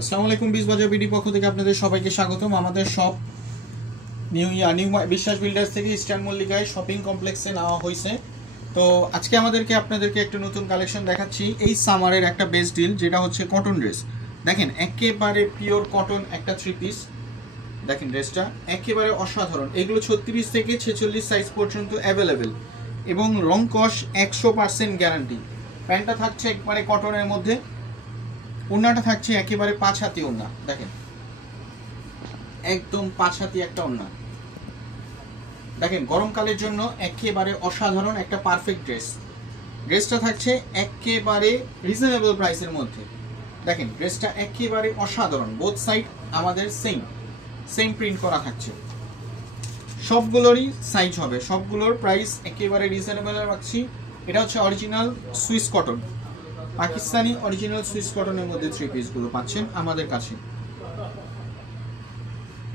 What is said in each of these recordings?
আসসালামু আলাইকুম, বিজবাজার বিডি পক্ষ থেকে আপনাদের সবাইকে স্বাগতম। আমাদের সব নিউ বিশ্বাস বিল্ডার্স থেকে ইস্টার্ন মল্লিকায় শপিং কমপ্লেক্সে নেওয়া হয়েছে। তো আজকে আপনাদেরকে একটা নতুন কালেকশন দেখাচ্ছি। এই সামারের একটা বেস্ট ডিল, যেটা হচ্ছে কটন ড্রেস। দেখেন একেবারে পিওর কটন একটা 3 পিস। দেখেন ড্রেসটা একেবারে অসাধারণ। এগুলো 36 থেকে 46 সাইজ পর্যন্ত অ্যাভেলেবেল এবং রং কস 100% গ্যারান্টি। প্যান্টটা থাকছে একবারে কটনের মধ্যে, ওড়নাটা থাকছে একেবারে 5 হাতি ওড়না। দেখেন একদম 5 হাতি একটা ওড়না। দেখেন গরমকালের জন্য একেবারে অসাধারণ একটা পারফেক্ট ড্রেসটা থাকছে একেবারে রিজনেবল প্রাইসের মধ্যে। দেখেন ড্রেসটা একেবারে অসাধারণ, বোথ সাইড আমাদের সেম প্রিন্ট করা থাকছে। সবগুলোরই সাইজ হবে, সবগুলোর প্রাইস একেবারে রিজনেবল রাখছি। এটা হচ্ছে original Swiss cotton, Pakistani original Swiss কটনের মধ্যে 3 পিসগুলো পাচ্ছেন আমাদের কাছে।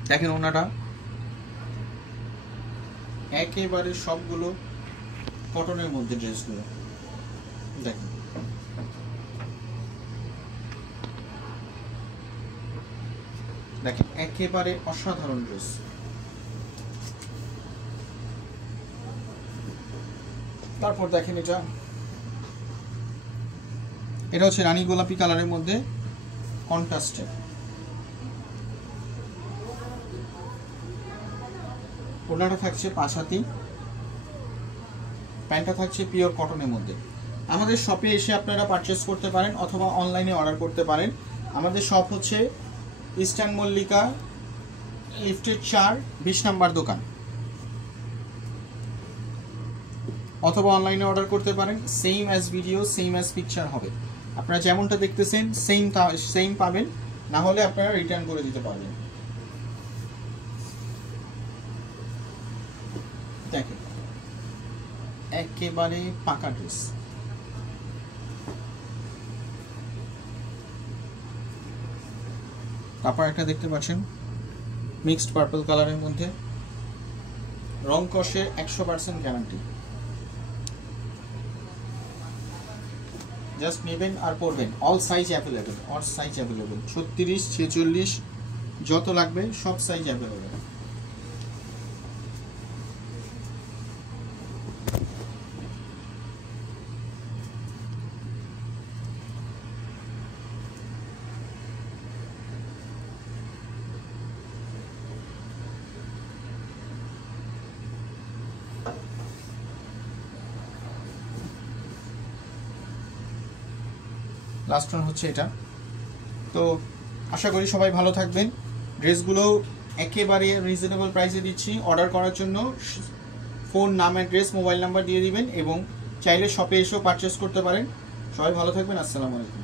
দেখেন ওনাটা একেবারে সবগুলো কটনের মধ্যে ড্রেসগুলো। দেখেন দেখেন একেবারে অসাধারণ ড্রেস। তারপর দেখেন এটা হচ্ছে রানী গোলাপি কালারের মধ্যে কন্ট্রাস্টে। ওড়নাটা থাকছে 5 হাতি, প্যান্টটা থাকছে পিওর কটনের মধ্যে। আমাদের শপে এসে আপনারা পারচেস করতে পারেন অথবা অনলাইনে অর্ডার করতে পারেন। আমাদের শপ হচ্ছে ইস্টার্ন মল্লিকা লিফটেড 4 20 নাম্বার দোকান, অথবা অনলাইনে অর্ডার করতে পারেন। Same as video, same as picture হবে। আপনারা যেমনটা দেখতেছেন সেম পাবেন, না হলে আপনারা রিটার্ন করে দিতে পারবেন। দেখেন একেবারে পাকা ড্রেস। তারপর একটা দেখতে পাচ্ছেন মিক্সড পার্পল কালারের মধ্যে, রং কষে 100% গ্যারান্টি। জাস্ট নেবেন আর পরবেন। অল সাইজ অ্যাভেলেবেল, 36 46 যত লাগবে সব সাইজ অ্যাভেলেবেল। লাস্ট ওয়ান হচ্ছে এটা। তো আশা করি সবাই ভালো থাকবেন। ড্রেসগুলো একেবারে রিজনেবল প্রাইসে দিচ্ছি। অর্ডার করার জন্য ফোন, নাম, অ্যাড্রেস, মোবাইল নাম্বার দিয়ে দিবেন এবং চাইলে শপে এসেও পারচেস করতে পারেন। সবাই ভালো থাকবেন। আসসালামু আলাইকুম।